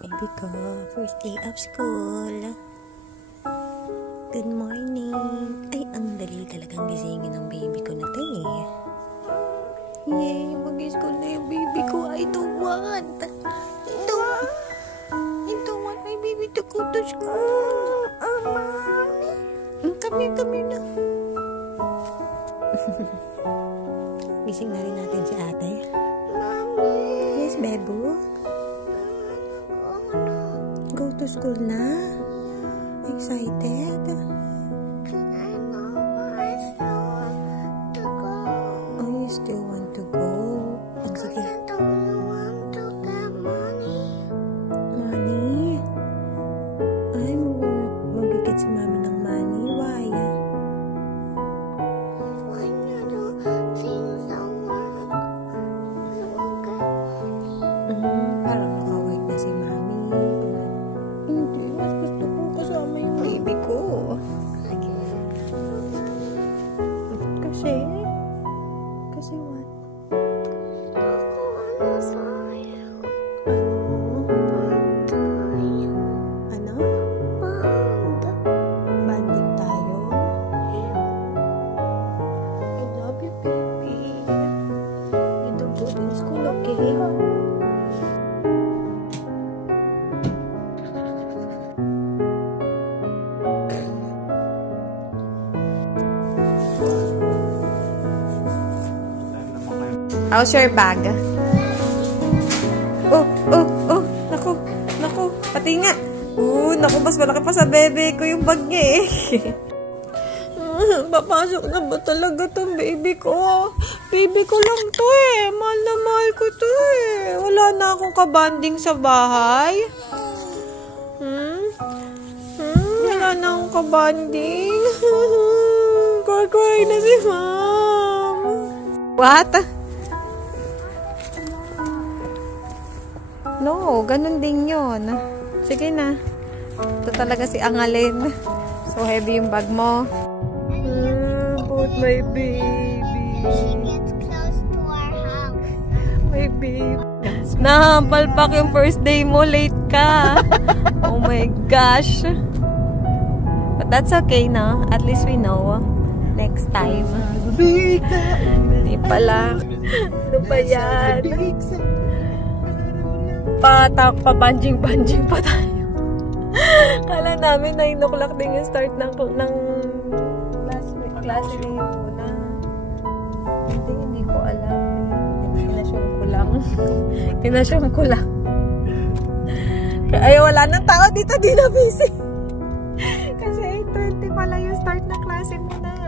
Baby ko, first day of school. Good morning. Ay, ang dali talagang gisingin ng baby ko na to eh. Yay, mag-school na yung baby ko. I don't want my baby to go to school. Come here na. Gising na rin natin si ate. Mommy. Yes, bebo. Go to school na? Excited? I know, but I still want to go. Oh, you still want to go? Because I don't want to get money. Money? Ay, magbigay si mami ng money. Why? When you do things that work, you won't get money. Parang nakawait na si mami. Hindi, mas gusto ko kasama yung baby ko. Kasi? Kasi what? Ako ano sa'yo? Ano? Band. Banding tayo? I love you, baby. You don't go to school, okay? How's your bag? Oh, naku, pati nga. Naku, mas malaki pa sa bebe ko yung bag niya eh. Papasok na ba talaga tong baby ko? Baby ko lang to eh. Mahal na mahal ko to eh. Wala na akong kabanding sa bahay. Wala na akong kabanding. Kuray na si mom. What? No, ganun din yun. Sige na. Ito talaga si Angalin. So heavy yung bag mo. But my baby. She gets close to our house. My baby. Nahampalpak yung first day mo. Late ka. Oh my gosh. But that's okay, no? At least we know. Next time. Hindi pala. Ano ba yan? Pabanjing-banjing pa tayo. Kala namin 9 o'clock din yung start ng klase na yung una. Hindi ko alam. Kinasyon ko lang. Ay, wala nang tao dito. Di na busy. Kasi 8:20 pala yung start ng klase mo na.